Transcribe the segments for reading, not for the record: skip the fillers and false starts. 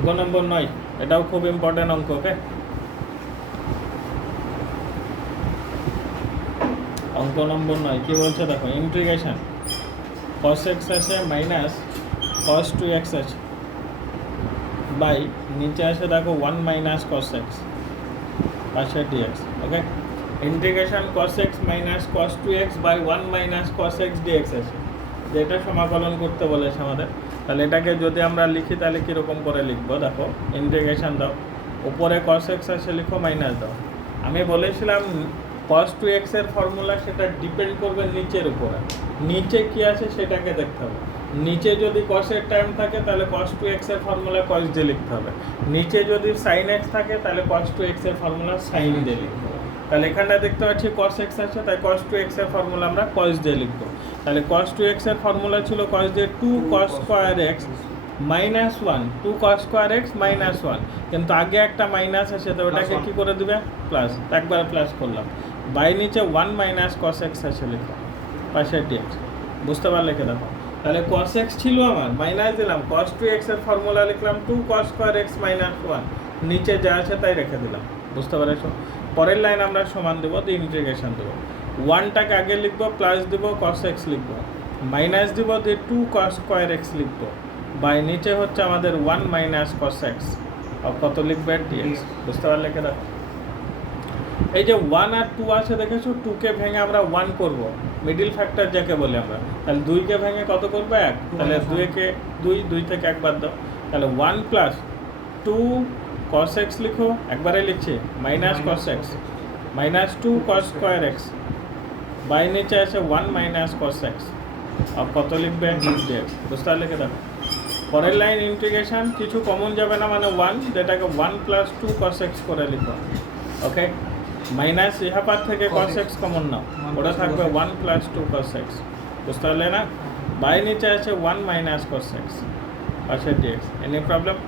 অঙ্ক নম্বর 9, এটাও খুব ইম্পর্টেন্ট অঙ্ক। ওকে, অঙ্ক নম্বর 9 কি বলছে দেখো, ইন্টিগ্রেশন cos x আছে মাইনাস cos 2x আছে বাই নিচে আসে দেখো 1 মাইনাস cos x পাশে dx। Okay, integration cos x minus cos 2x by 1 minus cos x dx আছে, যেটা সমাকলন করতে বলেছে আমাদের। তাহলে এটাকে যদি আমরা লিখি তাহলে কীরকম করে লিখবো দেখো, ইন্টিগ্রেশন দাও, উপরে cos x আছে লিখো, মাইনাস দাও। আমি বলেছিলাম cos 2x এর ফর্মুলা সেটা ডিপেন্ড করবে নিচের উপরে, নিচে কি আছে সেটাকে দেখতে হবে। নিচে যদি cos এর টার্ম থাকে তাহলে cos 2x এর ফর্মুলা cos দিয়ে লিখতে হবে, নিচে যদি sin x থাকে তাহলে cos 2x এর ফর্মুলা sin দিয়ে লিখতে হবে। তাহলে এখানটা দেখতে পাচ্ছি cos x আছে, তাই cos 2x এর ফর্মুলা আমরা cos দিয়ে লিখবো। তাহলে cos 2x এর ফর্মুলা ছিল cos দিয়ে 2 cos square x minus 1, 2 cos square x minus 1, কিন্তু আগে একটা মাইনাস আছে তো ওটাকে কি করে দিবে, প্লাস, একবার প্লাস করলাম, বাই নিচে 1 মাইনাস cos x আছে লিখো, পাশে dx। বুঝতে পারলে কি দেখো, তাহলে cos x ছিল আমার, মাইনাস দিলাম, cos 2x এর ফর্মুলা লিখলাম 2 cos স্কয়ার x মাইনাস 1, নিচে যা আছে তাই রেখে দিলাম। বুঝতে পারছো? পরের লাইন আমরা সমান দেবো, দিয়ে ইন্টিগ্রেশন দেবো, 1টাকে আগে লিখবো, প্লাস দিব, cos x লিখবো, মাইনাস দিব, দিয়ে 2 cos স্কয়ার x লিখবো, বাই নিচে হচ্ছে আমাদের 1 মাইনাস cos x, আর কত লিখবে, dx। বুঝতে পারলে কি দেখো, এই যে 1 আর 2 আছে দেখেছো, 2কে ভেঙে আমরা 1 করব, মিডিল ফ্যাক্টর যাকে বলি আমরা। তাহলে 2কে ভেঙে কত করবে, 1, তাহলে 2কে 2 থেকে 1 বাদ দাও, তাহলে 1 প্লাস 2 cos x লিখো, একবারে লিখছি, minus cos x minus 2 cos square x, by নিচে আছে 1 মাইনাস cos x, আর কত লিখবে, dx। বুঝতে পারলে কি দেখো, পরের লাইন ইন্টিগ্রেশন, কিছু কমন যাবে না মানে 1, যেটাকে 1 প্লাস 2 cos x করে লিখো। ওকে, মাইনাস ইহা পার থেকে cos x কমন নাও, ওটা থাকবে 1 প্লাস 2 cos x। বুঝতে পারলে না, বাই নিচে আছে 1 মাইনাস cos x পাশে dx। Any problem?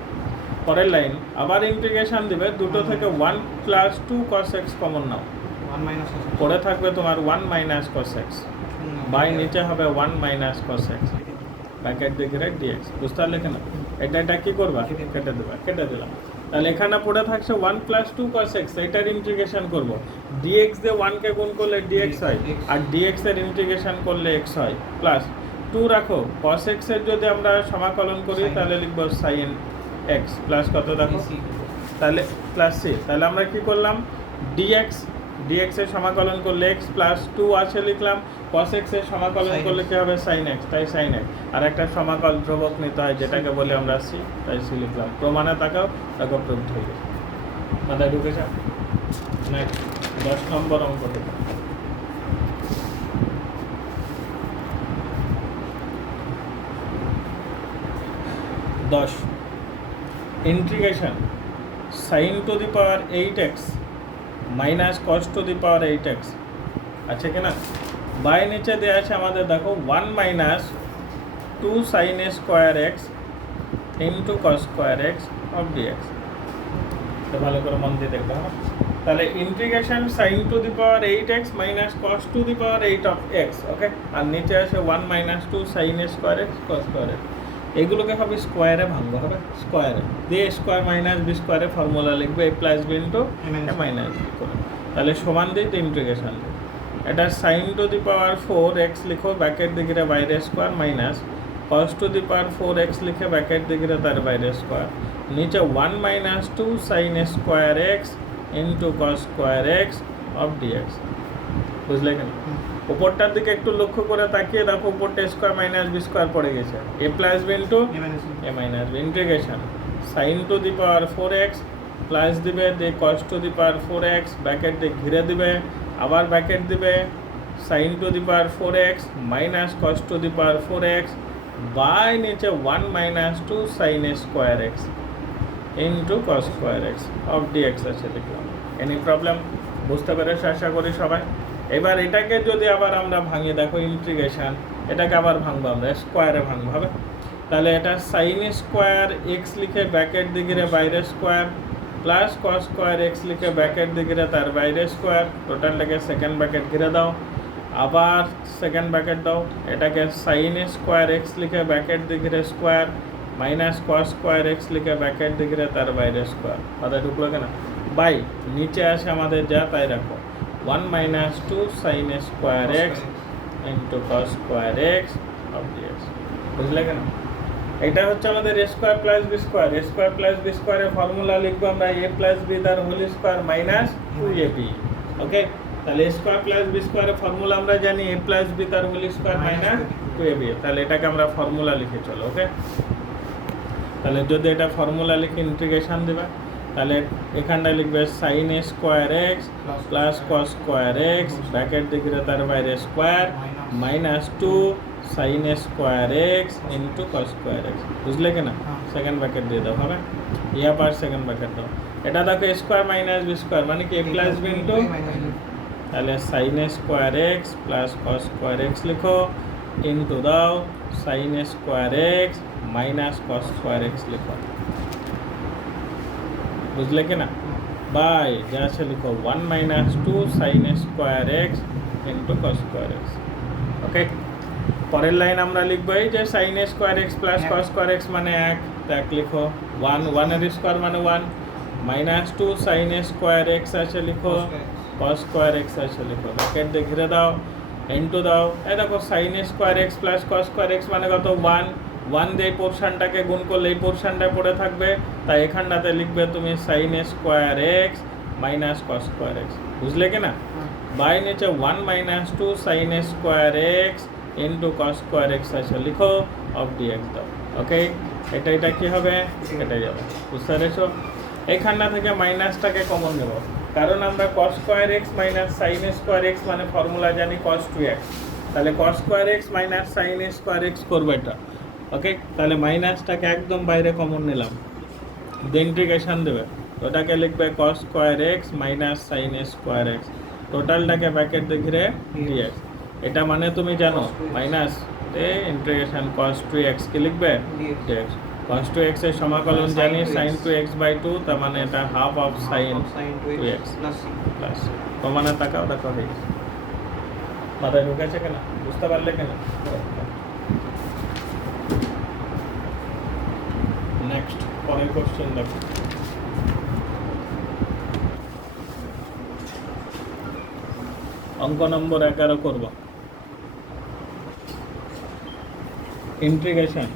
পরের লাইন আবার ইন্টিগ্রেশন দিবে, দুটো থেকে 1 প্লাস 2 cos x কমন নাও, পরে থাকবে তোমার 1 মাইনাস cos x, বাই নিচে হবে 1 মাইনাস cos x, ব্র্যাকেট দিয়ে dx। বুঝতে পারলে কেন, এটা কি করবা, কেটে দেবা, কেটে দিলাম। তাহলে এখানে পড়ে থাকছে 1 প্লাস 2 cos x, এটার ইন্টিগ্রেশন করব, dx দিয়ে 1কে গুণ করলে dx হয়, আর dx এর ইন্টিগ্রেশন করলে x হয়, প্লাস 2 রাখো, cos x এর যদি আমরা সমাকলন করি তাহলে লিখব sin x, প্লাস কত দেখো, তাহলে প্লাস c, তাহলে আমরা কি করলাম, dx এর সমাকলন করলে x, প্লাস 2 আছে লিখলাম, cos x এর সমাকলন করলে কি হবে, sin x, তাই sin x। আর একটা সমাকল ধ্রুবক নিতে হয় যেটাকে বলি আমরা c, তাই c লিখলাম। প্রমাণে তাকাও, দেখো প্রুফ হয়ে গেছে, মাথায় ঢুকেছে। নেক্সট 10 নম্বর অঙ্ক থেকে, integration sin to the power 8x minus cos to the power 8x আছে কিনা, বাই নিচে দেওয়া আছে আমাদের দেখো 1 minus 2 sin a square x into cos square x of dx। তো ভালো করে মন দিয়ে দেখবে, হ্যাঁ। তাহলে integration sin to the power 8x minus cos to the power 8 of x। Okay, আর নিচে আছে 1 minus 2 sin a square x cos square x। এগুলোকে হবে স্কোয়ারে ভাঙবো, হবে স্কোয়ারে দিয়ে স্কোয়ার মাইনাস বি স্কোয়ারে ফর্মুলা লিখবে, a plus B into A minus B করে, তাহলে সমান দিয়ে ইন্টিগ্রেশন। এটা sin to the power 4x লিখো, ব্র্যাকেট দিকে বাইরে square, minus cos to the power 4x লিখে ব্র্যাকেট দিকে তার বাইরে স্কোয়ার, নিচে 1 minus 2 sin a square x into cos square x of dx। বুঝলে কেন, উপরটার দিকে একটু লক্ষ্য করে তাকিয়ে দেখো, উপরটা স্কোয়ার মাইনাস বি স্কোয়ার পড়ে গেছে, A plus B into A minus B, integration sin to the power 4x plus দিবে, দিয়ে cos to the power 4x bracket দিয়ে ঘিরে দিবে, আবার ব্র্যাকেট দিবে sin to the power 4x minus cos to the power 4x by নিচে 1 minus 2 sin a square x into cos square x of dx আছে লিখলাম। Any problem? বুঝতে পেরেছো আশা করি সবাই। এবার এটাকে যদি আবার আমরা ভাঙি, দেখো ইন্টিগ্রেশন, এটাকে আবার ভাঙবো আমরা, স্কোয়ারে ভাঙবো, হবে। তাহলে এটা sin স্কোয়ার x লিখে ব্র্যাকেট দিকে বাইরে square, plus cos square x লিখে ব্র্যাকেট দিকে তার বাইরে স্কোয়ার, টোটাল লেগে সেকেন্ড ব্র্যাকেট ঘিরে দাও, আবার সেকেন্ড ব্র্যাকেট দাও, এটাকে sin স্কোয়ার x লিখে ব্র্যাকেট দিকে square, minus cos square x লিখে ব্র্যাকেট দিকে তার বাইরে স্কোয়ার কথা ঢুকলো কেন বাই নিচে আসে আমাদের যা তাই রাখো 1 minus 2 sine square x into cos square x of dx বুঝলে কেন এটা হচ্ছে আমাদের a square plus b square a square plus b স্কোয়ারের ফর্মুলা লিখবো আমরা এ প্লাস বি তার whole square minus 2ab okay তাহলে এ স্কোয়ার প্লাস বি স্কোয়ারের ফর্মুলা আমরা জানি এ প্লাস বি তার হোল স্কোয়ার মাইনাস 2ab তাহলে এটাকে আমরা ফর্মুলা লিখে চলো ওকে তাহলে যদি এটা ফর্মুলা লিখে ইন্টিগ্রেশন দেবা তাহলে এখানটায় লিখবে sine a square x plus cos square x bracket দিকে তার বাইরে square minus 2 sine a square x into cos square x বুঝলে কি না সেকেন্ড ব্র্যাকেট দিয়ে দাও হবে ইয়া পার সেকেন্ড ব্র্যাকেট দাও এটা দেখো A square minus B square মানে কি এ প্লাস বি ইন্টু তাহলে sine a square x plus cos square x লিখো ইন্টু দাও sine a square x minus cos square x লিখো বুঝলে কি না বাই যা আছে লিখো 1 minus 2 sine a square x into cos square x okay পরের লাইন আমরা লিখবো এই যে sine a square x plus cos square x মানে 1 লিখো 1 এর স্কোয়ার মানে 1 minus 2 sine a square x আছে লিখো কস স্কোয়ার এক্স আছে লিখো ব্র্যাকেট দিয়ে ঘিরে দাও ইনটু দাও এই দেখো sine a square x plus cos square x মানে কত 1 দিয়ে এই পোরশনটাকে গুণ করলে এই পোরশনটা পড়ে থাকবে তাই এখানটাতে লিখবে তুমি sine a square x minus cos square x বুঝলে কি না বাই নিচে 1 minus 2 sine a square x into cos square x আছে লিখো অফ ডিএক্স দাও ওকে এটা কি হবে কেটে যাবে বুঝতে পেরেছো এইখানটা থেকে মাইনাসটাকে কমন নেব কারণ আমরা কস square x minus sine square x মানে ফর্মুলা জানি কস 2x তাহলে কস square x minus sine square x করবে এটা ওকে তাহলে মাইনাসটাকে একদম বাইরে কমন নিলাম ইন্টিগ্রেশন দেবে ওটাকে লিখবে cos square x minus sine square x টোটালটাকে ব্র্যাকেট দিয়ে ডিএক্স এটা মানে তুমি জানো মাইনাস ইন্টিগ্রেশন cos 2x কে লিখবে dx cos 2x এর সমাকলন জানি sin 2x/2 তার মানে এটা half of sin 2x plus কমানা টাকাও দেখো হয়ে গেছে মাথায় ঢুকেছে কেন বুঝতে পারলে কেন নেক্সট পরের কোশ্চেন দেখো অঙ্ক নম্বর 11 করব ইন্টিগ্রেশন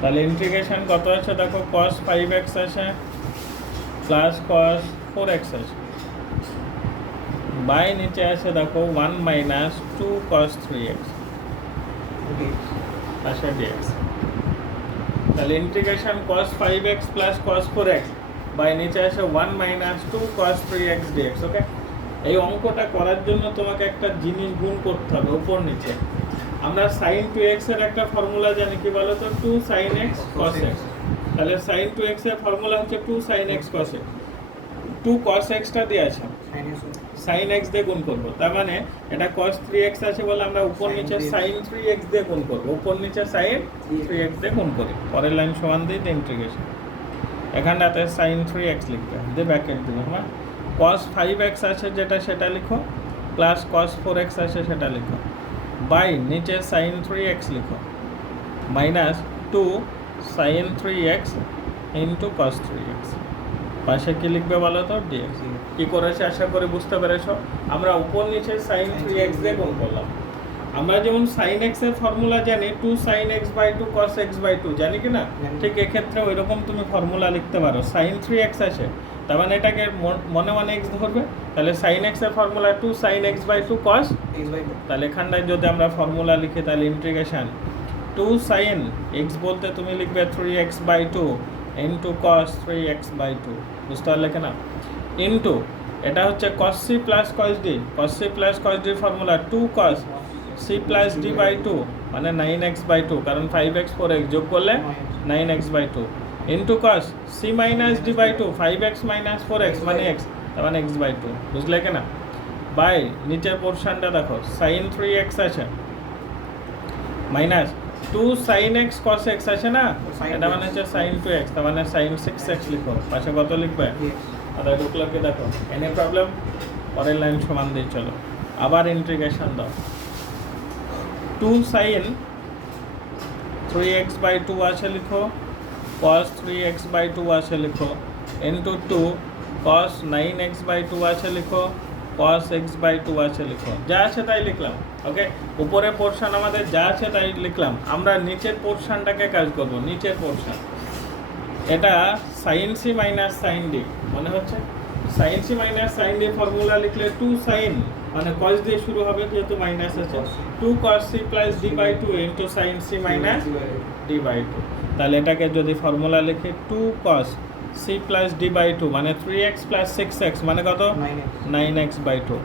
তাহলে ইন্টিগ্রেশন কত আছে দেখো cos 5x আছে প্লাস cos 4x আছে বাই নিচে আছে দেখো 1 মাইনাস 2 cos 3x আচ্ছা dx তাহলে integration cos 5x plus cos 4x by নিচে আছে 1 মাইনাস 2 cos 3x dx ওকে এই অঙ্কটা করার জন্য তোমাকে একটা জিনিস গুণ করতে হবে উপর নিচে আমরা sin 2x এর একটা ফর্মুলা জানি কি বলো তো 2 sin x cos x তাহলে sin 2x এর ফর্মুলা হচ্ছে 2 sin x cos x 2 cos x টা দেয়া আছে sin x দিয়ে গুণ করব তার মানে এটা cos 3x আছে বলে আমরা উপর নিচে sin 3x দিয়ে গুণ করব উপর নিচে sin 3x দিয়ে গুণ করি পরের লাইন সমান দিয়ে ইন্টিগ্রেশন এখানটাতে sin 3x লিখতে হবে ব্র্যাকেট দিলাম হ্যাঁ cos 5x আছে যেটা সেটা লিখো প্লাস cos 4x আছে সেটা লিখো বাই নিচে sin 3x লিখো minus 2 sin 3x into cos 3x পাশে কি লিখবে বলো তো dx কি করেছে আশা করি বুঝতে পেরেছো আমরা উপর নিচে sin 3x দিয়ে গুণ করলাম আমরা যেমন sin x এর ফর্মুলা জানি 2 sin x/2 cos x/2 জানি কি না ঠিক এই ক্ষেত্রে ওইরকম তুমি ফর্মুলা লিখতে পারো sin 3x আছে তার মানে এটাকে মনে মনে x ধরবে তাহলে sin x এর formula 2 sin x/2 cos x/2 তাহলে এখানটায় যদি আমরা ফর্মুলা লিখি তাহলে ইন্টিগ্রেশন 2 sin x বলতে তুমি লিখবে 3x/2 ইনটু cos 3x/2 বুঝতে পারলে কেন ইনটু এটা হচ্ছে cos c plus cos d cos c plus cos d formula 2 cos c plus d/2 মানে 9x/2 কারণ 5x 4x যোগ করলে 9x/2 into cos c minus d/2 5x minus 4x মানে x তার মানে x/2 বুঝলে কেন বাই নিচের পোরশনটা দেখো sin 3x আছে minus 2 sin x cos x আছে না এটা মানে হচ্ছে sin 2x তার মানে sin 6x লিখো পাশে কত লিখবে আদা ঢুকলো কি দেখো এনি প্রবলেম পরের লাইন সমান দিয়ে চলো, আবার ইন্টিগ্রেশন দাও। 2 sin 3x/2 আছে লিখো, cos 3x/2 আছে লিখো, ইন্টু 2 cos 9x/2 আছে লিখো, cos x/2 আছে লিখো। যা আছে তাই লিখলাম। ওকে, উপরের পোর্শন আমাদের যা আছে তাই লিখলাম। আমরা নিচের পোর্শনটাকে কাজ করব। নিচের পোর্শন এটা sin c minus sin d, মনে হচ্ছে sin c minus sin d formula লিখলে 2 sin মানে cos দিয়ে শুরু হবে যেহেতু মাইনাস আছে, 2 cos c plus d/2 into sin c minus d/2। তাহলে এটাকে যদি ফর্মুলা লিখি 2 cos c প্লাস d/2 মানে 3x প্লাস 6x মানে কত 9x/2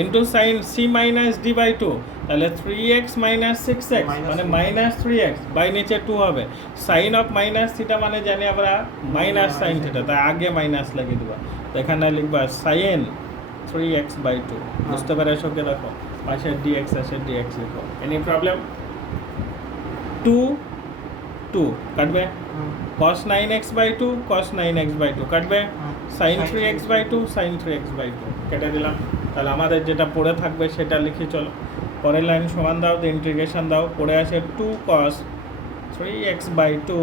into sin c minus d/2 তাহলে 3x মাইনাস 6x মানে মাইনাস 3x বাই নিচে 2 হবে। সাইন অফ মাইনাস থিটা মানে জানি আমরা মাইনাস সাইন থিটা, তাই আগে মাইনাস লাগিয়ে দেবো। তো এখানে লিখবা সাইন 3x/2। বুঝতে পেরেছো কি? দেখো পাশে dx আছে, dx লিখো। Any problem? 2 কাটবে, cos 9x/2 cos 9x/2 কাটবে, sin 3x/2 sin 3x/2 কেটে দিলাম। তাহলে আমাদের যেটা পড়ে থাকবে সেটা লিখি চলো। পরের লাইন সমান দাও, ইন্টিগ্রেশন দাও। পড়ে আসে 2 cos 3x/2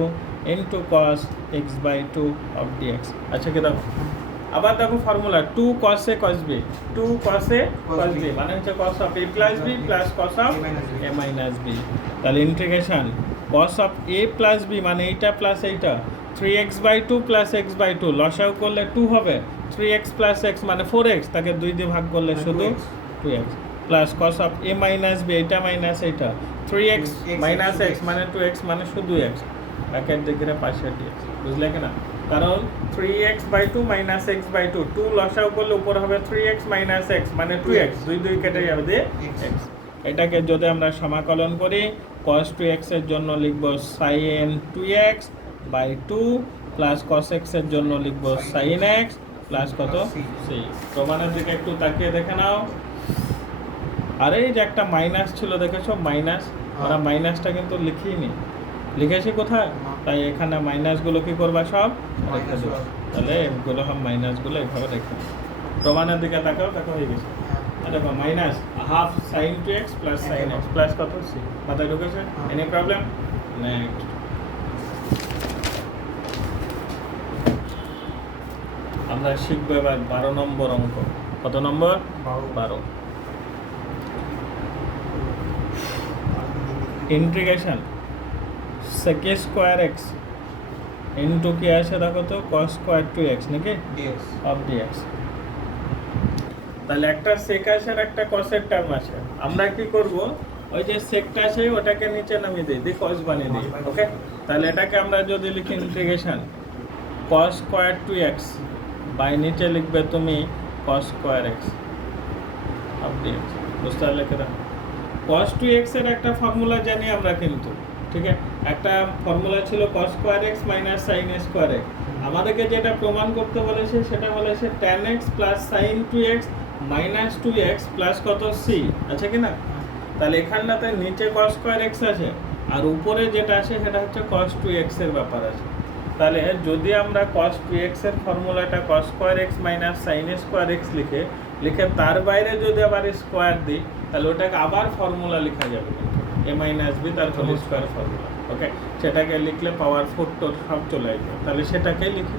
into cos x/2 of dx। আচ্ছা কি দেখো, আবার দেখো formula 2 cos a cos b, 2 cos a cos b মানে হচ্ছে cos of a plus b plus cos of a minus b। তাহলে integration cos of a plus b মানে এইটা প্লাস এইটা, 3x/2 প্লাস x/2 লসাগু করলে 2 হবে, 3x প্লাস x মানে 4x, তাকে 2 দিয়ে ভাগ করলে শুধু 2x plus cos of a minus b এটা মাইনাস এইটা, 3x মাইনাস x মানে 2x মানে শুধু x, ব্র্যাকেট দিকে পাশে dx। বুঝলে কি না? কারণ 3x/2 মাইনাস x/2, 2 লসাগু করলে উপর হবে 3x মাইনাস x মানে 2x, 2 কেটে যাবে দিয়ে x। এটাকে যদি আমরা সমাকলন করি cos 2x এর জন্য লিখব sin 2x by 2 plus cos x এর জন্য লিখব sin x প্লাস কত c। প্রমাণের দিকে একটু তাকিয়ে দেখে নাও। আর এই যে একটা মাইনাস ছিল দেখেছো, মাইনাস, আমরা মাইনাসটা কিন্তু লিখিনি, লিখেছি কোথায়? তাই এখানে মাইনাসগুলো কি করবা সব রেখে দেবো। তাহলে এগুলো সব মাইনাসগুলো এইভাবে রেখে দেবো। প্রমাণের দিকে তাকাও, দেখো হয়ে গেছে। দেখো minus half sin 2x plus sin x plus কত c। মাথায় ঢুকেছে? Any problem? নেক্সট আমরা শিখবো এবার 12 নম্বর অঙ্ক। কত নম্বর? 12। Integration sec square x into কি আসে দেখো তো cos স্কয়ার 2x নাকি dx অফ dx। তাহলে একটা sec আছে আর একটা cos এর টার্ম আছে। আমরা কি করব, ওই যে secটা আছে ওটাকে নিচে নামিয়ে দিই, cos বানিয়ে দিই। ওকে, তাহলে এটাকে আমরা যদি লিখি integration cos square 2x by নিচে লিখবে তুমি cos square x of dx। বুঝতে পারলে কি? cos 2x এর একটা ফর্মুলা জানি আমরা কিন্তু, ঠিক আছে? একটা ফর্মুলা ছিল cos square x minus sin square x। আমাদেরকে যেটা প্রমাণ করতে বলেছে সেটা বলেছে tan x plus sin 2x minus 2x plus কত c, আছে কি না? তাহলে এখানটাতে নিচে cos স্কয়ার x আছে আর উপরে যেটা আছে সেটা হচ্ছে cos 2x এর ব্যাপার আছে। তাহলে যদি আমরা cos 2x এর ফর্মুলাটা cos square x minus sin square x লিখে তার বাইরে যদি আবার স্কয়ার দিই তাহলে ওটাকে আবার ফর্মুলা লেখা যাবে, a মাইনাস b তার হোল স্কয়ার ফর্মুলা। ওকে, সেটাকে লিখলে পাওয়ার 4 তো সব চলে আসবে। তাহলে সেটাকে লিখি।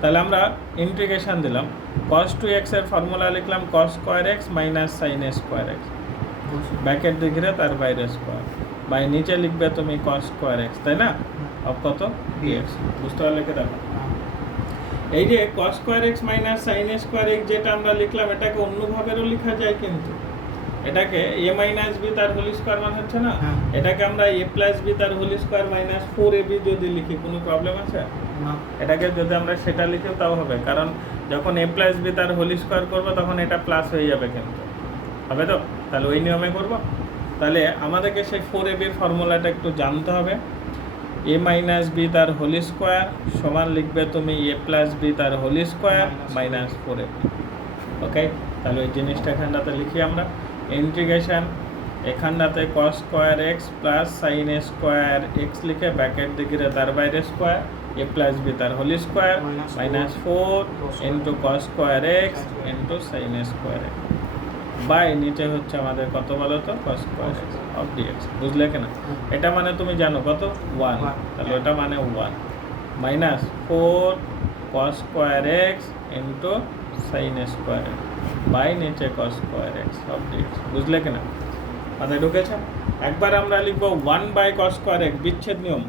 তাহলে আমরা ইন্টিগ্রেশন দিলাম cos 2x এর ফর্মুলা লিখলাম cos square x minus sin square x, bracket দিকে তার বাইরে স্কয়ার, বাই নিচে লিখবে তুমি cos স্কয়ার x, তাই না? অফ কত dx। বুঝতে পারলে কি? দেখো এই যে cos square x minus sin square x যেটা আমরা লিখলাম এটাকে অন্যভাবেও লেখা যায়, কিন্তু এটাকে a মাইনাস b তার হোল স্কয়ার মানে হচ্ছে না, এটাকে আমরা a প্লাস b তার হোল স্কয়ার মাইনাস 4ab যদি লিখি কোনো প্রবলেম আছে না? এটাকে যদি আমরা সেটা লিখি তাও হবে, কারণ যখন a প্লাস b তার হোল স্কয়ার করব তখন এটা প্লাস হয়ে যাবে, কিন্তু হবে তো? তাহলে ওই নিয়মে করব। তাহলে আমাদেরকে সেই 4ab এর ফর্মুলাটা একটু জানতে হবে। a মাইনাস b তার হোল স্কয়ার সমান লিখবে তুমি a প্লাস b তার whole square minus 4ab। Okay, তাহলে ওই জিনিসটা এখানটাতে লিখি আমরা। ইন্টিগ্রেশন এখানটাতে cos square x plus sin square x লিখে ব্র্যাকেট দিকে তার বাইরে স্কয়ার এ প্লাস বি তার whole square minus 4 into cos square x into sine square x by নিচে হচ্ছে আমাদের কত বলো তো cos square x of dx. বুঝলে কেন? এটা মানে তুমি জানো কত 1, তাহলে ওটা মানে 1 minus 4 cos square x into sine square x by নিচে cos square x of dx. বুঝলে কেন? মাথায় ঢুকেছে? একবার আমরা লিখবো 1 বাই কস স্কোয়ার এক্স, বিচ্ছেদ নিয়ম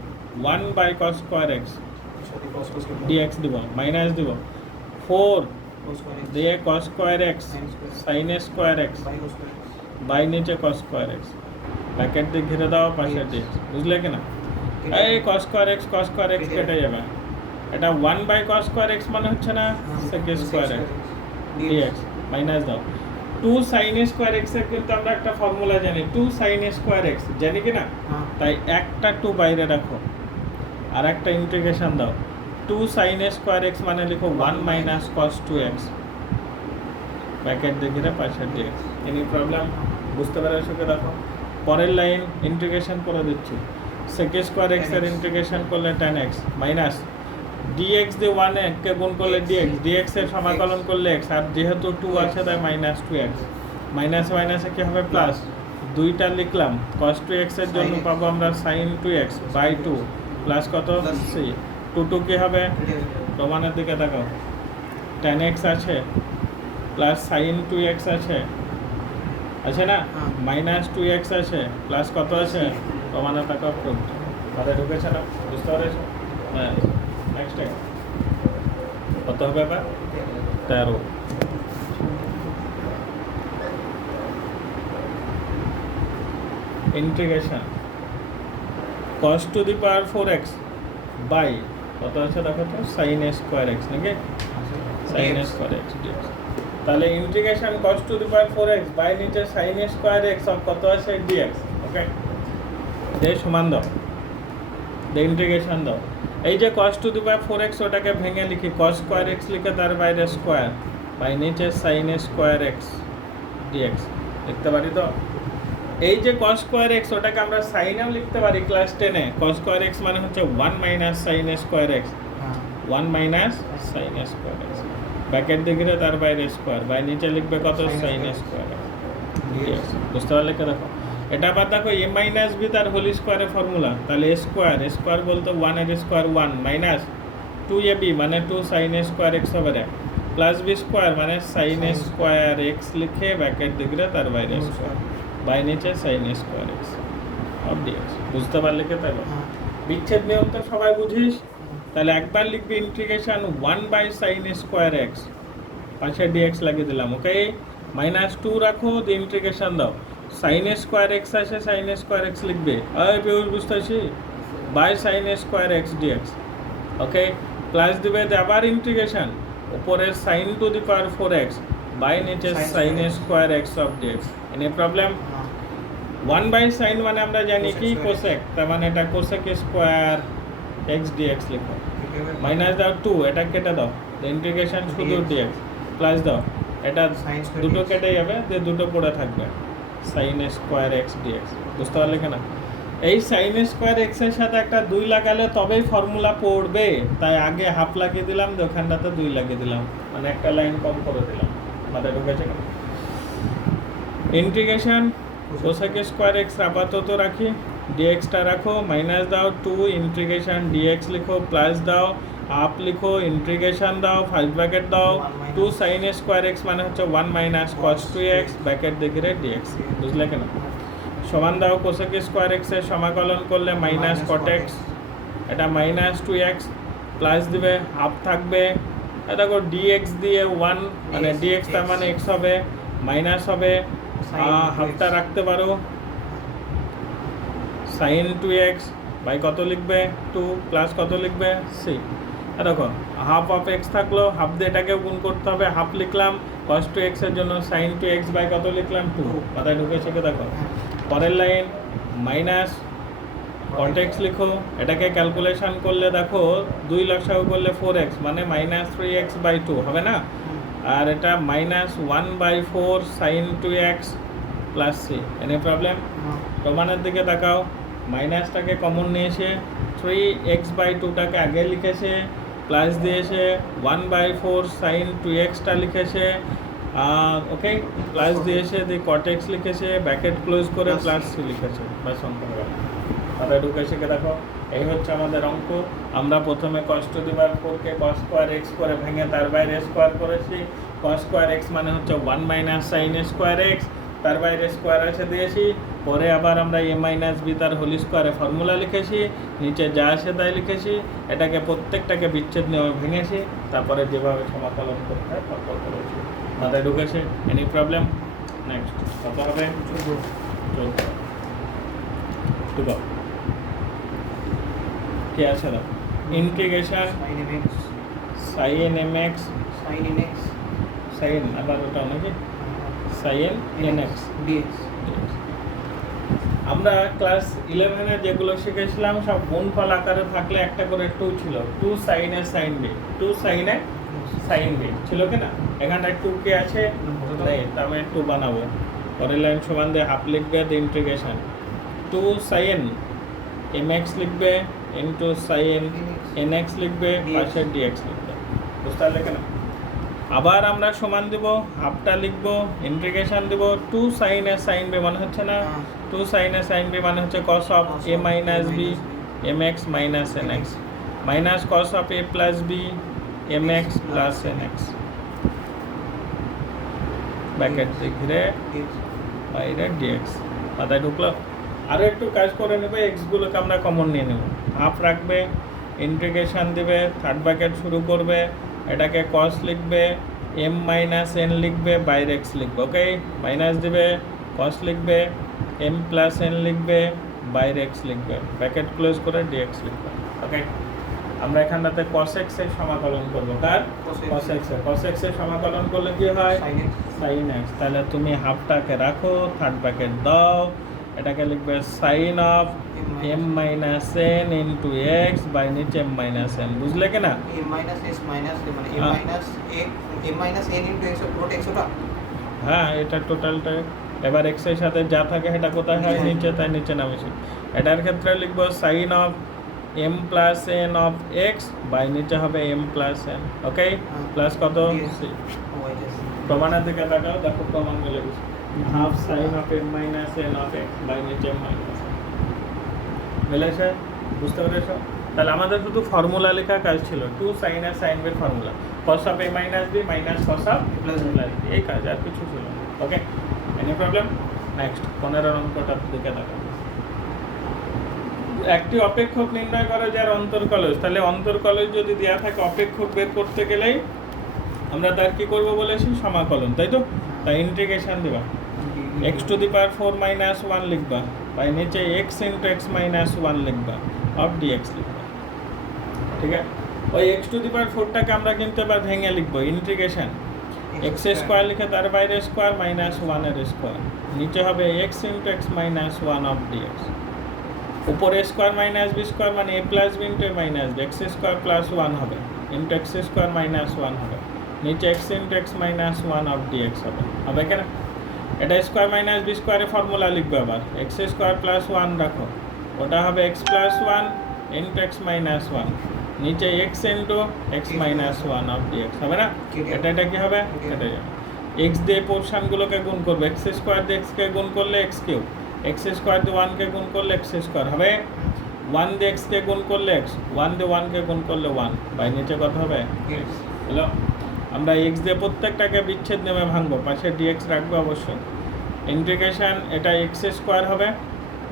1 by cos square x dx দিব, মাইনাস দিব 4 দিয়ে cos square x sine square x by নিচে কস স্কোয়ার এক্স ব্র্যাকেট দিয়ে ঘিরে দাও পাশে ডিএক্স। বুঝলে কিনা? এই কস স্কোয়ার এক্স কেটে যাবে, এটা 1 বাই কস স্কোয়ার এক্স মানে হচ্ছে না sec square x dx minus দাও 2 সাইন স্কোয়ার এক্স এর কিন্তু আমরা একটা ফর্মুলা জানি 2 সাইন স্কোয়ার এক্স জানি কি না? তাই একটা 2 বাইরে রাখো আর একটা ইন্টিগ্রেশন দাও 2 সাইন স্কোয়ার এক্স মানে লিখো 1 মাইনাস কস 2x ব্র্যাকেট দিয়ে ঘিরে পাশে ডিএক্স। Any problem? বুঝতে পেরেছো কি? দেখো পরের লাইন ইন্টিগ্রেশন করে দিচ্ছি সেক স্কোয়ার এক্স এর ইন্টিগ্রেশন করলে tan x মাইনাস dx দিয়ে 1 কে গুণ করলে dx এর সমাকলন করলে x আর যেহেতু 2 আছে তাই মাইনাস 2x মাইনাস মাইনাসে কি হবে প্লাস দুইটা লিখলাম cos 2x এর জন্য পাবো আমরা sin 2x বাই 2 প্লাস কত c 2 কি হবে প্রমাণের দিকে তাকাও tan x আছে প্লাস sin 2x আছে না মাইনাস 2x আছে প্লাস কত আছে প্রমাণে তাকাও প্রুফ মাথায় ঢুকেছে না? বুঝতে পেরেছো? হ্যাঁ নেক্সট টাইম কত হবে আবার 13 integration cos to the power 4x by কত আছে দেখো তো sin স্কয়ার x নাকি sin স্কয়ার x dx তাহলে integration cos to the power 4x by নিচে sin স্কয়ার x সব কত আছে dx ওকে দে সমান দাও দে ইন্টিগ্রেশন দাও এই যে cos to the power 4x ওটাকে ভেঙে লিখি cos স্কয়ার x লিখে তার বাইরে স্কয়ার বাই নিচে sin স্কয়ার x dx লিখতে পারি তো এই যে cos স্কয়ার x ওটাকে আমরা সাইনেও লিখতে পারি ক্লাস 10 এ cos স্কয়ার x মানে হচ্ছে 1 minus sin square x 1 minus sin square x bracket দিয়ে ঘিরে তার বাইরে স্কয়ার বাই নিচে লিখবে কত sin স্কয়ার x dx বুঝতে পারলে কি? দেখো এটা আবার দেখো a মাইনাস b তার হোল স্কয়ারের ফর্মুলা তাহলে স্কয়ার বলতে 1 এর স্কয়ার 1 মাইনাস 2ab মানে 2 sin স্কয়ার x হবে রে প্লাস b স্কয়ার মানে sin স্কয়ার x লিখে ব্র্যাকেট দিয়ে ঘিরে তার বাইরে স্কয়ার বাই নিচে sin square x of dx বুঝতে পারলে কি? তাহলে বিচ্ছেদ নিয়ম তো সবাই বুঝিস তাহলে একবার লিখবি integration 1 by sin square x পাশে dx লাগিয়ে দিলাম ওকে মাইনাস 2 রাখো দিয়ে ইন্টিগ্রেশন দাও sin স্কয়ার x আছে sin স্কয়ার x লিখবে এই পেউস বুঝতেছি by sin square x dx okay plus দিবে আবার ইন্টিগ্রেশন উপরে sin to the power 4x by নিচে sin square x of dx any problem 1 by sin মানে আমরা জানি কি cosec তার মানে এটা cosec স্কয়ার x dx লিখো মাইনাস দাও 2 এটা কেটে দাও দ্য ইন্টিগ্রেশন শুধু dx প্লাস দাও এটা দুটো কেটে যাবে যে দুটো পড়ে থাকবে sin স্কয়ার x dx বুঝতে পারলে কেন? এই sin স্কয়ার x এর সাথে একটা 2 লাগালে তবেই ফর্মুলা পড়বে তাই আগে হাফ লাগিয়ে দিলাম ওখানটাতে 2 লাগিয়ে দিলাম মানে একটা লাইন কম করে দিলাম মাথায় ঢুকেছে কেন? ইন্টিগ্রেশন cosec স্কয়ার x আপাতত রাখি dx টা রাখো মাইনাস দাও 2 ইন্টিগ্রেশন dx লিখো প্লাস দাও হাফ লিখো ইন্টিগ্রেশন দাও 5 ব্র্যাকেট দাও 2 sin স্কয়ার x মানে হচ্ছে 1 মাইনাস cos 2x ব্র্যাকেট দিয়ে ঘিরে dx বুঝলে কেন? সমান দাও cosec স্কয়ার x এর সমাকলন করলে মাইনাস cot x এটা মাইনাস 2x প্লাস দিবে হাফ থাকবে দেখো dx দিয়ে 1 মানে dx তার মানে x হবে মাইনাস হবে হাফটা রাখতে পারো sin 2x বাই কত লিখবে 2 প্লাস কত লিখবে c দেখো হাফ অফ x থাকলো হাফ দিয়ে এটাকে গুণ করতে হবে হাফ লিখলাম cos 2x এর জন্য sin 2x বাই কত লিখলাম 2 মাথায় ঢুকেছে কি? দেখো পরের লাইন মাইনাস cot x লিখো এটাকে ক্যালকুলেশন করলে দেখো 2 লসাগু করলে 4x মানে মাইনাস 3x বাই 2 হবে না আর এটা minus 1 by 4 sin 2x plus c any problem? প্রমাণের দিকে তাকাও মাইনাসটাকে কমন নিয়েছে, 3x/2টাকে আগে লিখেছে, প্লাস দিয়েছে 1/4 সাইন 2xটা লিখেছে, ওকে, প্লাস দিয়েছে দি কট এক্স লিখেছে, ব্র্যাকেট ক্লোজ করে প্লাস সি লিখেছে, বাস অঙ্ক হয়ে গেল। তাহলে ঢুকেছে কে দেখো, এই হচ্ছে আমাদের অঙ্ক। আমরা প্রথমে cos to the power 4 K cos square x করে ভেঙে তার বাইরে স্কোয়ার করেছি। cos স্কোয়ার x মানে হচ্ছে 1 মাইনাস সাইন স্কোয়ার x, তার বাইরে স্কোয়ার আছে দিয়েছি। পরে আবার আমরা a মাইনাস বি তার হোল স্কোয়ারে ফর্মুলা লিখেছি, নিচে যা আসে তাই লিখেছি, এটাকে প্রত্যেকটাকে বিচ্ছেদ নিয়মে ভেঙেছি, তারপরে যেভাবে সমাকলন করতে হয় তারপর করেছি। মাথায় ঢুকেছে? Any problem? নেক্সট কত হবে? 14। ঠিক আছে, কি আছে না ইন্টিগ্রেশন sin mx sin আবার ওটা নাকি sin nx dx। আমরা ক্লাস 11 এ যেগুলো শিখেছিলাম সব গুণফল আকারে থাকলে একটা করে 2 ছিল, 2 sin a sin b, 2 sin a sin b ছিল কি না? এখানটায় 2 কে আছে নেই, তবে 2 বানাবো। পরের লাইন সমান দিয়ে হাফ লিখবে, ইন্টিগ্রেশন 2 sin mx লিখবে ইন্টু sin nx লিখবে, পাশে dx লিখবে, বুঝতে পারলে কেন? আবার আমরা সমান দিব, হাফটা লিখব, ইন্টিগ্রেশন দিব 2 sin a sin b মানে হচ্ছে না 2 sin a sin b মানে হচ্ছে cos of a minus b mx minus nx minus cos of a plus b mx plus nx, bracket ঘিরে বাইরে dx। মাথায় ঢুকলো? আরও একটু কাজ করে নেবে, এক্সগুলোকে আমরা কমন নিয়ে নেব, হাফ রাখবে, ইন্টিগ্রেশন দেবে, থার্ড ব্র্যাকেট শুরু করবে, এটাকে কস লিখবে, এম মাইনাস এন লিখবে, বাইরে এক্স লিখবে, ওকে, মাইনাস দেবে, কস লিখবে, এম প্লাস এন লিখবে, বাইরে এক্স লিখবে, ব্র্যাকেট ক্লোজ করে ডিএক্স লিখবে, ওকে। আমরা এখানটাতে কস এক্স এর সমাকলন করবো, কার? কস এক্স এর। কস এক্স এর সমাকলন করলে কি হয়? Sine x. তাহলে তুমি হাফটাকে রাখো, থার্ড ব্র্যাকেট দাও, এটাকে লিখবে sine of m minus n into x by নিচে m মাইনাস n, বুঝলে কি না? m মাইনাস s মাইনাস মানে m minus m minus n into x পুরো x ওটা, হ্যাঁ এটা টোটালটা। এবার x এর সাথে যা থাকে সেটা কোথায় হয়? নিচে, তাই নিচে নামিয়েছি। এটার ক্ষেত্রে লিখব sine of m plus n of x by নিচে হবে m plus n, okay, plus কত? প্রমাণের দিকে তাকাও, দেখো প্রমাণ মিলে গেছে, half sine of m minus n of x by নিচে m মাইনাস n মিলেছে, বুঝতে পেরেছো? তাহলে আমাদের শুধু ফর্মুলা লেখা কাজ ছিল, 2 sin a sin b formula, cos of a minus b minus cos of plus b, এই কাজ, আর কিছু ছিল না, ওকে। Any problem? নেক্সট 15 অঙ্কটার দিকে তাকাও। একটি অপেক্ষক নির্ণয় করে যার অন্তর্কলজ, তাহলে অন্তর্কলজ যদি দেওয়া থাকে অপেক্ষক বের করতে গেলেই আমরা তার কি করব বলেছি? সমাকলন, তাই তো? তাই ইন্টিগ্রেশন দেবা, x two the power 4 minus 1 লিখবা, বাই নিচে x ইন্টু x মাইনাস 1 লিখবা, অফ dx লিখবা, ঠিক আছে? ওই x টু দি পাওয়ার 4টাকে আমরা কিন্তু এবার ভেঙে লিখবো, ইন্টিগ্রেশন x স্কোয়ার লিখে তার বাইরে স্কোয়ার মাইনাস 1 এর স্কোয়ার, নিচে হবে x into x minus 1 of dx, উপরে স্কোয়ার মাইনাস বি স্কোয়ার মানে a plus B into a minus b, x square plus 1 হবে ইন্টু এক্স স্কোয়ার মাইনাস 1 হবে, নিচে x into x minus 1 of dx হবে কেন? এটা স্কোয়ার মাইনাস বি স্কোয়ারে formula লিখবে, আবার এক্স স্কোয়ার প্লাস 1 রাখো, ওটা হবে x plus 1 into x minus 1, নিচে x into x minus 1 of dx হবে না? এটা কি হবে? কেটে যাবে। এক্স দিয়ে পোর্শনগুলোকে গুণ করবে, এক্স স্কোয়ার দিয়ে এক্সকে গুণ করলে এক্স কিউব, এক্স স্কোয়ার দিয়ে 1কে গুণ করলে এক্স স্কোয়ার হবে, 1 দিয়ে এক্সকে গুণ করলে এক্স, 1 দিয়ে 1কে গুণ করলে 1, বাই নিচে কত হবে? এক্স। হলো? আমরা এক্স দিয়ে প্রত্যেকটাকে বিচ্ছেদ নেমে ভাঙবো, পাশে ডিএক্স রাখবো অবশ্যই। ইন্টিগ্রেশন এটা এক্স স্কোয়ার হবে,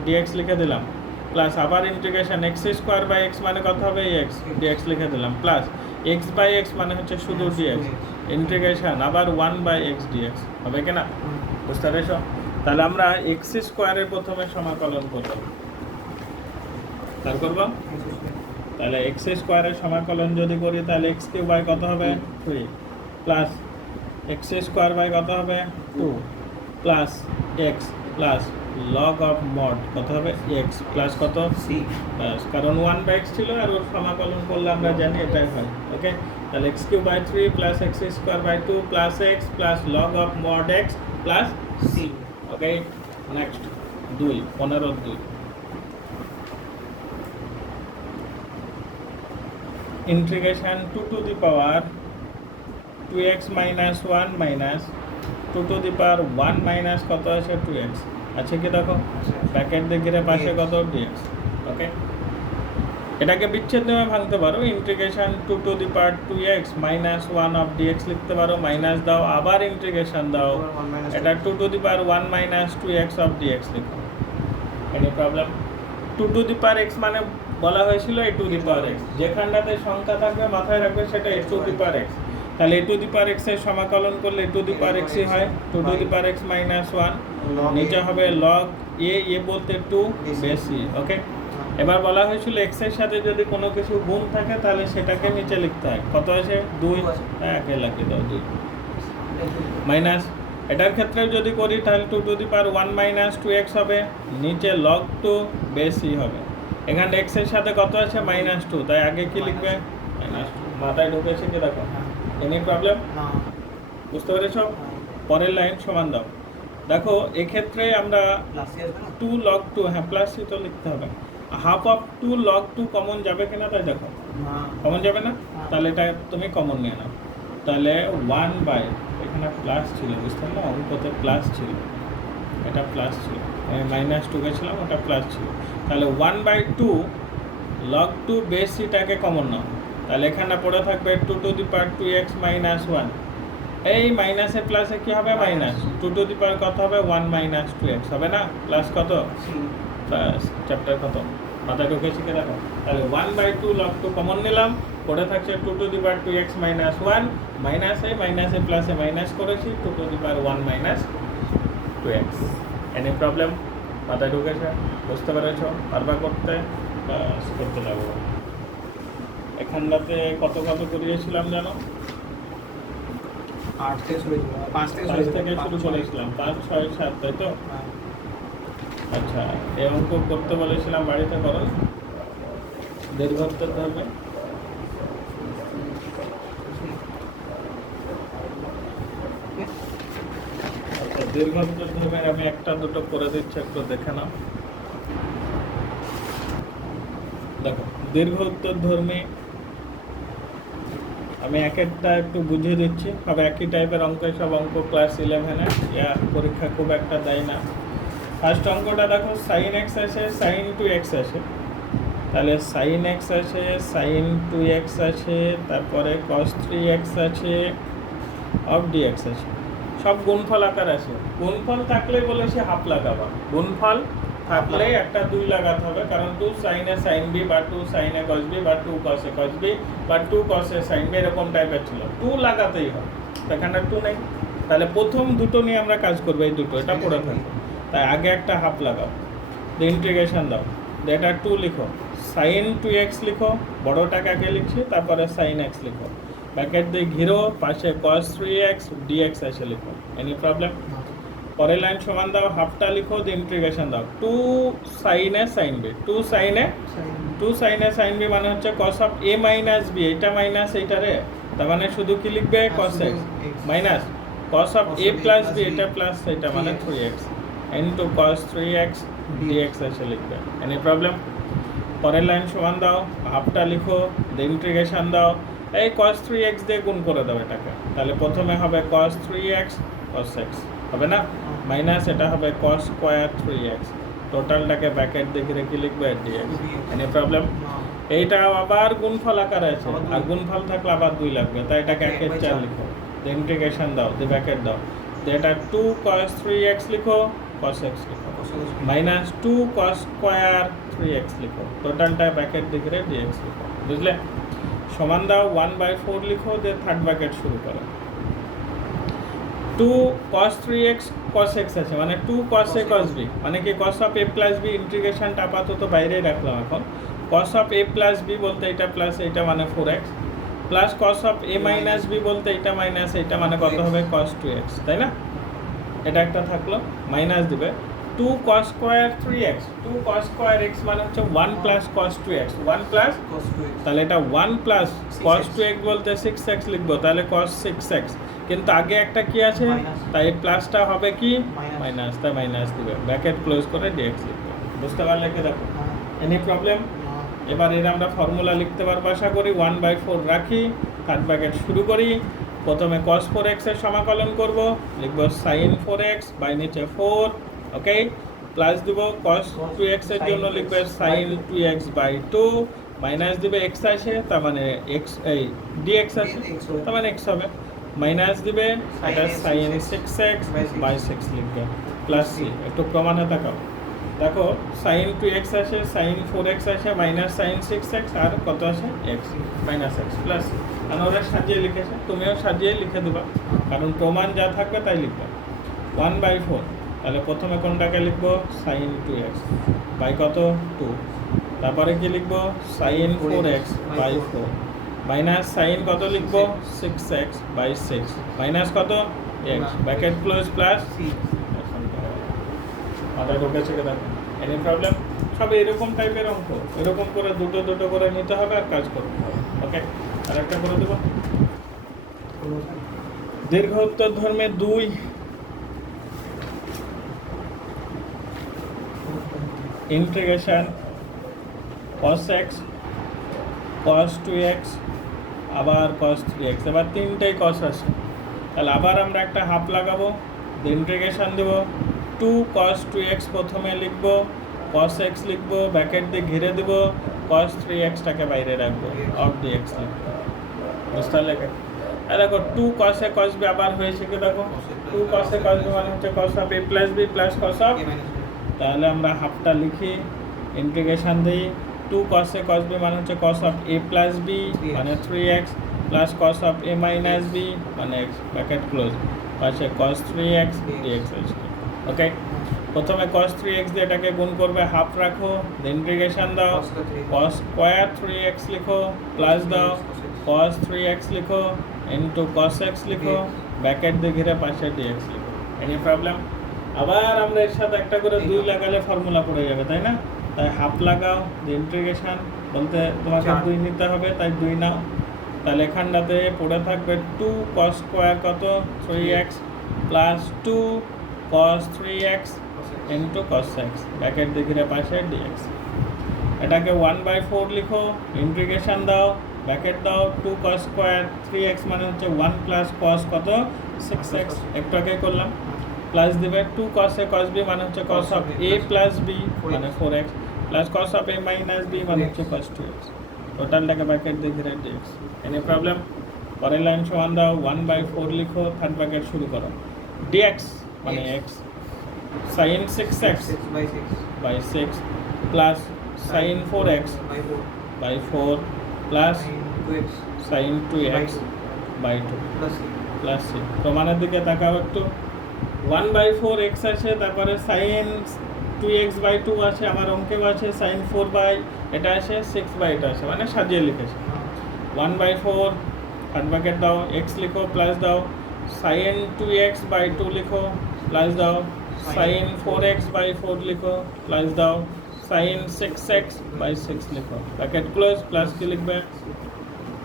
ডিএক্স লিখে দিলাম, প্লাস আবার integration x square by x মানে কত হবে? এক্স, ডিএক্স লিখে দিলাম, প্লাস এক্স বাই এক্স মানে হচ্ছে শুধু ডিএক্স, ইন্টিগ্রেশন আবার 1 বাই এক্স ডিএক্স হবে কি না? বুঝতে পেরেছো? তাহলে আমরা এক্স স্কোয়ারের প্রথমে সমাকলন করব, তার করবো, তাহলে এক্স স্কোয়ারের সমাকলন যদি করি তাহলে এক্স কিউব বাই কত হবে? 3, প্লাস এক্স স্কোয়ার বাই কত হবে? 2, plus x plus log of mod কত হবে? এক্স প্লাস কত? সি, প্লাস, কারণ 1 বাই এক্স ছিল আর ওর সমাকলন করলে আমরা জানি এটাই হয়, ওকে। তাহলে x cube by 3 plus x square by 2 plus x plus log of mod x plus c, okay. Next 2, 15 2 integration 2 to the power 2x minus 1 minus 2 to the power 1 minus কত আছে 2x আছে কি দেখো bracket দিয়ে ঘিরে পাশে কত dx ওকে এটাকে বিচ্ছেদ নিয়মে ভাঙতে পারো integration 2 to the power 2x minus 1 of dx লিখতে পারো মাইনাস দাও আবার ইন্টিগ্রেশন দাও এটা 2 to the power 1 minus 2x of dx লিখো any problem 2 to the power x মানে বলা হয়েছিল a two the power x যেখানটাতে সংখ্যা থাকবে মাথায় রাখবে সেটা a two the power x তাহলে a two the power x এর সমাকলন করলে a two the power x ই হয় 2 to the power x minus 1 নিচে হবে log a বলতে 2 বেশি ওকে এবার বলা হয়েছিল x এর সাথে যদি কোনো কিছু গুণ থাকে তাহলে সেটাকে নিচে লিখতে হয় কত আছে 2 একে লিখে দাও 2 মাইনাস এটার ক্ষেত্রে যদি করি তাহলে 2 to the power 1 minus 2x হবে নিচে log 2 বেশি হবে এখানে x এর সাথে কত আছে মাইনাস 2 তাই আগে কি লিখবে মাইনাস 2 মাথায় ঢুকেছে কি দেখো এনি প্রবলেম না বুঝতে পেরেছো পরের লাইন সমান দাও দেখো এই ক্ষেত্রে আমরা প্লাস আসবে না 2 log 2 হ্যাঁ প্লাস তো লিখতে হবে হাফ অফ 2 log 2 কমন যাবে কিনা তাই দেখো না কমন যাবে না তাহলে এটা তুমি কমন নিয়ে নাও তাহলে 1 বাই এখানে প্লাস ছিল বুঝতে পারলে অঙ্কতে প্লাস ছিল এটা প্লাস ছিল আমি মাইনাস 2 গেছিলাম ওটা প্লাস ছিল তাহলে 1 বাই 2 log 2 বেসিটাকে কমন নাও তাহলে এখানে পড়ে থাকবে 2 to the power 2x minus 1 এই মাইনাসে প্লাসে কি হবে মাইনাস 2 টু দি পাওয়ার কত হবে 1 মাইনাস 2x হবে না প্লাস কত প্লাস চ্যাপ্টার কত মাথা ঢুকেছে কি দেখো তাহলে 1 বাই 2 log 2 কমন নিলাম পড়ে থাকছে 2 to the power 2x minus 1 মাইনাসে প্লাসে মাইনাস করেছি 2 to the power 1 minus 2x any problem মাথা ঢুকেছে বুঝতে পেরেছো পারবা করতে বাস করতে লাগবো এখানটাতে কত করিয়েছিলাম জানো 8 থেকে শুরু হয়েছিল 5 থেকে 5 থেকে শুরু করেছিলাম 5 6 7 তাই তো আচ্ছা এই অঙ্ক করতে বলেছিলাম বাড়িতে করো দীর্ঘত্বের ধরবে আচ্ছা দীর্ঘত্বের ধরবে আমি একটা দুটো করে দিচ্ছি একটু দেখে নাও দেখো দীর্ঘত্বের ধর্মে আমি এক একটা একটু বুঝিয়ে দিচ্ছি হবে একই টাইপের অঙ্ক সব অঙ্ক ক্লাস 11 ইয়া পরীক্ষা খুব একটা দেয় না ফার্স্ট অঙ্কটা দেখো sin x আছে sin 2x আছে তাহলে sin x আছে sin 2x আছে তারপরে cos 3x আছে অফ dx আছে সব গুণফল আকার আছে গুণফল থাকলে বলেছি হাফ লাগাবা গুণফল থাকলে একটা 2 লাগাতে হবে কারণ 2 sin a sin b বা 2 sin a cos b বা 2 cos a cos b বা 2 cos a sin b এরকম টাইপের ছিল 2 লাগাতেই হবে এখানে 2 নেই তাহলে প্রথম দুটো নিয়ে আমরা কাজ করব এই দুটো এটা পড়ে থাকবে তাই আগে একটা হাফ লাগাও ইন্টিগ্রেশন দাও এটা 2 লিখো sin 2x লিখো বড়টাকে আগে লিখছি তারপরে sin x লিখো ব্র্যাকেট দিয়ে ঘিরো পাশে cos 3x dx এসে লিখো এনি প্রবলেম পরের লাইন সমান দাও হাফটা লিখো দিয়ে ইন্টিগ্রেশন দাও 2 sin a sin b 2 sin a sin b মানে হচ্ছে cos of a minus b এটা মাইনাস এইটা রে তার মানে শুধু কি লিখবে cos x minus cos of a plus b এটা প্লাস এটা মানে 3x into cos 3x dx এসে লিখবে এনি প্রবলেম পরের লাইন সমান দাও হাফটা লিখো দিয়ে ইন্টিগ্রেশন দাও এই cos 3x দিয়ে গুণ করে দাও এটাকে তাহলে প্রথমে হবে cos 3x cos x হবে না মাইনাস এটা হবে cos স্কয়ার 3x টোটালটাকে ব্র্যাকেট দিয়ে রেখে লিখবে dx এনি প্রবলেম এইটা আবার গুণফল আকারে আছে আর গুণফল থাকলে আবার 2 লাগবে তাই এটাকে 1/4 লিখো দিয়ে ইন্টিগ্রেশন দাও দিয়ে ব্র্যাকেট দাও দিয়ে এটা 2 cos 3x লিখো cos x লিখো মাইনাস 2 cos স্কয়ার 3x লিখো টোটালটা ব্র্যাকেট দিয়ে dx লিখো বুঝলে সমান দাও 1/4 লিখো দিয়ে থার্ড ব্র্যাকেট শুরু করো 2 cos 3x cos x আছে মানে 2 cos a cos b মানে কি cos of a plus b ইন্টিগ্রেশনটা আপাতত বাইরেই রাখলাম এখন cos of a plus b বলতে এটা প্লাস এটা মানে 4x plus cos of a minus b বলতে এটা মাইনাস এটা মানে কত হবে cos 2x তাই না এটা একটা থাকলো মাইনাস দিবে 2 cos square 3x 2 cos square x মানে হচ্ছে 1 plus cos 2x 1 plus cos 2x তাহলে এটা 1 প্লাস cos 2x বলতে 6x লিখবো তাহলে cos 6x কিন্তু আগে একটা কি আছে তাই প্লাসটা হবে কি মাইনাস তাই মাইনাস দিবে ব্র্যাকেট ক্লোজ করে dx লিখবে বুঝতে পারলে কি দেখো এনি প্রবলেম এবার এর আমরা ফর্মুলা লিখতে পারবো আশা করি। 1/4 রাখি, থার্ড ব্র্যাকেট শুরু করি। প্রথমে cos 4x এর সমাকলন করব, লিখব sin 4x বাই নিচে 4, ওকে, প্লাস দিব cos 2x এর জন্য লিখবে sin 2x বাই 2, মাইনাস দিবে x আসে তার মানে x এই dx আসে তার মানে x হবে, মাইনাস দিবে এটা sin 6x বাই 6 লিখবে, প্লাস c। একটু প্রমাণে তাকাও, দেখো sin 2x আসে, sin 4x আসে, মাইনাস sin 6x আর কত আসে x, minus x plus c। কারণ ওরা সাজিয়ে লিখেছে, তুমিও সাজিয়ে লিখে দেবা, কারণ প্রমাণ যা থাকবে তাই লিখবে। 1/4, তাহলে প্রথমে কোনটাকে লিখবো sin 2x বাই কত 2, তারপরে কি লিখবো sin 4x by 4, minus sin কত লিখবো 6x বাই 6, মাইনাস কত x, bracket close plus c। মাথায় ঢোকেছে কি দেখো, এনি প্রবলেম? সব এরকম টাইপের অঙ্ক, এরকম করে দুটো দুটো করে নিতে হবে আর কাজ করতে হবে, ওকে। আর একটা করে দেবো, দীর্ঘ উত্তর ধর্মে 2, integration cos x cos 2x আবার cos 3x, এবার তিনটেই cos আসে, তাহলে আবার আমরা একটা হাফ লাগাবো, ইন্টিগ্রেশন দেবো 2 cos 2x প্রথমে লিখবো, cos x লিখবো, ব্র্যাকেট দিয়ে ঘিরে দেবো, cos 3x টাকে বাইরে রাখবো, অফ dx লিখবো, বুঝতে পারলে? আর দেখো 2 cos a cos b আবার হয়েছে কি দেখো, 2 cos a cos b মানে হচ্ছে cos of a plus b plus cos of, তাহলে আমরা হাফটা লিখি, ইন্টিগ্রেশন দিই 2 cos a cos b মানে হচ্ছে cos of a plus b মানে 3x plus cos of a minus b মানে x, ব্র্যাকেট ক্লোজ, পাশে cos 3x dx আছে, ওকে। প্রথমে cos 3x দিয়ে এটাকে গুণ করবে, হাফ রাখো, ইন্টিগ্রেশন দাও, cos স্কয়ার 3x লিখো, প্লাস দাও cos 3x লিখো ইনটু cos x লিখো, ব্র্যাকেট দিয়ে ঘিরে পাশে dx লিখো, এনি প্রবলেম? আবার আমরা এর সাথে একটা করে 2 লাগালে ফর্মুলা পড়ে যাবে, তাই না? তাই হাফ লাগাও, ইন্টিগ্রেশন বলতে তোমাকে 2 নিতে হবে, তাই 2 নাও, তাহলে এখানটাতে পড়ে থাকবে 2 cos স্কয়ার কত 3x plus 2 cos 3x into cos x, bracket দিয়ে ঘিরে পাশে dx। এটাকে 1/4 লিখো, ইন্টিগ্রেশন দাও, ব্র্যাকেট দাও, 2 cos স্কয়ার 3x মানে হচ্ছে 1 প্লাস cos কত 6x, একটু আগে করলাম, প্লাস দিবে 2 cos a cos b মানে হচ্ছে cos of a plus b মানে 4x plus cos of a minus b মানে হচ্ছে cos 2x, টোটালটাকে ব্র্যাকেট দিয়ে ঘিরে dx। Any problem? পরের লাইন সমান দাও, 1/4 লিখো, থার্ড ব্র্যাকেট শুরু করো, dx মানে x sin 6x by 6 plus sin 4x by 4 plus sin 2x by 2 plus c। প্রমাণের দিকে তাকাও একটু, 1/4 x আছে, তারপরে sin 2x বাই 2 আছে, আমার অঙ্কেও আছে sin 4 বাই এটা আছে 6 বাই এটা আছে, মানে সাজিয়ে লিখেছি। 1/4 থার্ড ব্র্যাকেট দাও, x লিখো, প্লাস দাও sin 2x বাই 2 লিখো, প্লাস দাও sin 4x বাই 4 লিখো, প্লাস দাও sin 6x বাই 6 লিখো, ব্র্যাকেট ক্লোজ, প্লাস কি লিখবে,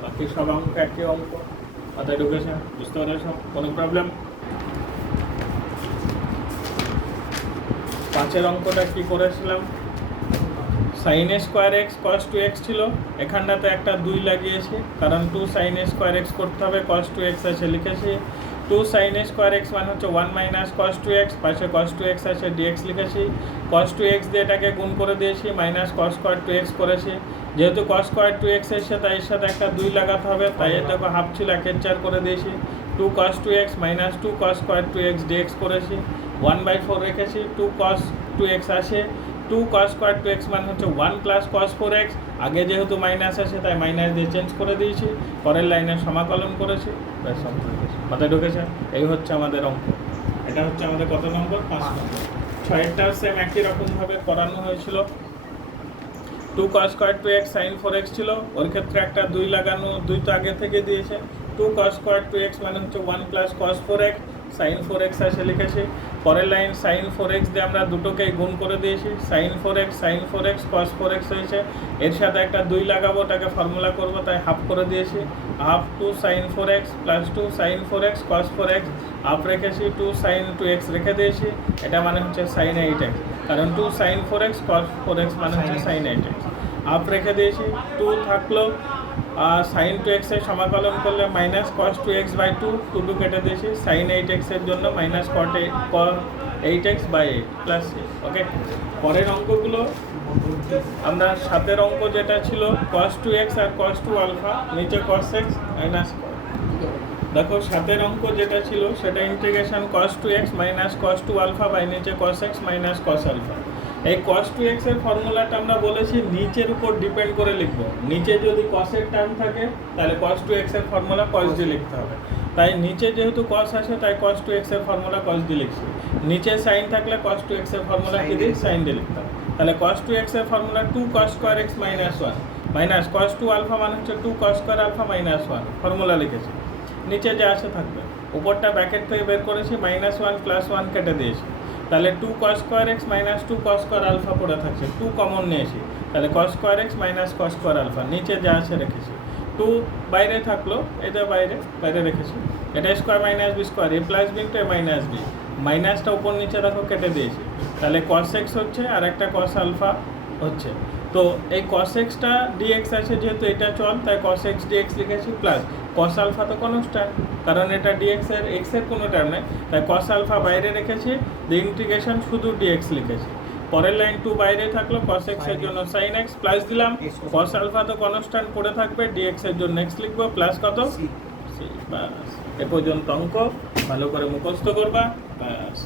বাকি সব অঙ্ক একই অঙ্ক, মাথায় ঢুকেছে? বুঝতে পারছো? কোনো প্রবলেম? 5 অঙ্কটা কি করেছিলাম, sin a square x cos 2x ছিল, এখানটাতে একটা 2 লাগিয়েছি, কারণ 2 sin a স্কয়ার x করতে হবে, cos 2x আছে লিখেছি, 2 sin a স্কয়ার x মানে হচ্ছে 1 মাইনাস cos 2x, পাশে cos 2x আছে dx লিখেছি, cos 2x দিয়ে এটাকে গুণ করে দিয়েছি, মাইনাস cos স্কয়ার 2x করেছি, যেহেতু cos স্কয়ার 2x এসে তাই এর সাথে একটা 2 লাগাতে হবে, তাই এর দেখো হাফ ছিল 1/4 করে দিয়েছি, 2 cos 2x minus 2 cos square 2x dx করেছি, 1/4 রেখেছি, 2 cos 2x আসে, 2 cos স্কয়ার 2x মানে হচ্ছে 1 প্লাস cos 4x, আগে যেহেতু মাইনাস আছে তাই মাইনাস দিয়ে চেঞ্জ করে দিয়েছি, পরের লাইনে সমাকলন করেছি, ব্যাস অঙ্ক হয়েছে। মাথায় ঢুকেছে? এই হচ্ছে আমাদের অঙ্ক, এটা হচ্ছে আমাদের কত নম্বর, 5 নম্বর। 6এরটাও সেম একই রকমভাবে করানো হয়েছিল, 2 cos square 2x sin 4x ছিল, ওর ক্ষেত্রে একটা 2 লাগানো, 2 তো আগে থেকে দিয়েছে, 2 cos স্কয়ার 2x মানে হচ্ছে 1 plus cos 4x sin 4x আসে লিখেছি, পরের লাইন sin 4x দিয়ে আমরা দুটোকেই গুণ করে দিয়েছি, sin 4x cos 4x হয়েছে, এর সাথে একটা 2 লাগাবো, ওটাকে ফর্মুলা করবো, তাই হাফ করে দিয়েছি, half 2 sin 4x plus 2 sin 4x cos 4x, half রেখেছি, 2 sin 2x রেখে দিয়েছি, এটা মানে হচ্ছে sin 8x, কারণ 2 sin 4x cos 4x মানে হচ্ছে sin 8x, হাফ রেখে দিয়েছি, 2 থাকলো, আর সাইন 2x এর সমাকলন করলে মাইনাস কস 2x বাই 2, 2 কেটে দিয়েছি, সাইন 8x এর জন্য minus cot 8x by 8 plus, okay. পরের অঙ্কগুলো আমরা সাতের অঙ্ক যেটা ছিল cos 2x আর cos 2 আলফা, নিচে cos x মাইনাস, দেখো সাতের অঙ্ক যেটা ছিল সেটা integration cos 2x minus cos 2 alpha by নিচে cos x minus cos alpha. এই cos 2x এর ফর্মুলাটা আমরা বলেছি নিচের উপর ডিপেন্ড করে লিখব। নিচে যদি cos এর টার্ম থাকে তাহলে cos 2x এর ফর্মুলা cos দিয়ে লিখতে হবে, তাই নিচে যেহেতু cos আসে তাই cos 2x এর ফর্মুলা cos দিয়ে লিখছি। নিচে sin থাকলে cos 2x এর ফর্মুলা কি দিয়ে sin দিয়ে লিখতে হবে। তাহলে cos 2x এর formula 2 cos square x minus 1 minus cos 2 alpha মানে হচ্ছে 2 cos square alpha minus 1, formula লিখেছি। নিচে যা আসে থাকবে, উপরটা ব্র্যাকেট থেকে বের করেছি, মাইনাস 1 প্লাস 1 কেটে দিয়েছি, তাহলে 2 cos square x minus 2 cos square alpha পড়ে থাকছে, 2 কমন নিয়েছি, তাহলে cos square x minus cos square alpha, নিচে যা আসে রেখেছি। 2 বাইরে থাকলো, এটা বাইরে রেখেছি, এটা square minus B square, A plus B into A minus B, মাইনাসটা উপর নিচে দেখো কেটে দিয়েছি, তাহলে cos x হচ্ছে আর একটা cos আলফা হচ্ছে। তো এই cos xটা dx আছে, যেহেতু এটা চল তাই cos x dx লিখেছি, প্লাস cos আলফা তো কনস্ট্যান্ট, কারণ এটা dx এর x এর কোনো টার্ম নেই, তাই cos আলফা বাইরে রেখেছি, দি ইন্টিগ্রেশন শুধু dx লিখেছি। পরের লাইন 2 বাইরে থাকলো, cos x এর জন্য sin x প্লাস দিলাম, cos আলফা তো কনস্ট্যান্ট পড়ে থাকবে, dx এর জন্য x লিখবো, প্লাস কত c, বাস। এ পর্যন্ত অঙ্ক ভালো করে মুখস্থ করবা, বাস।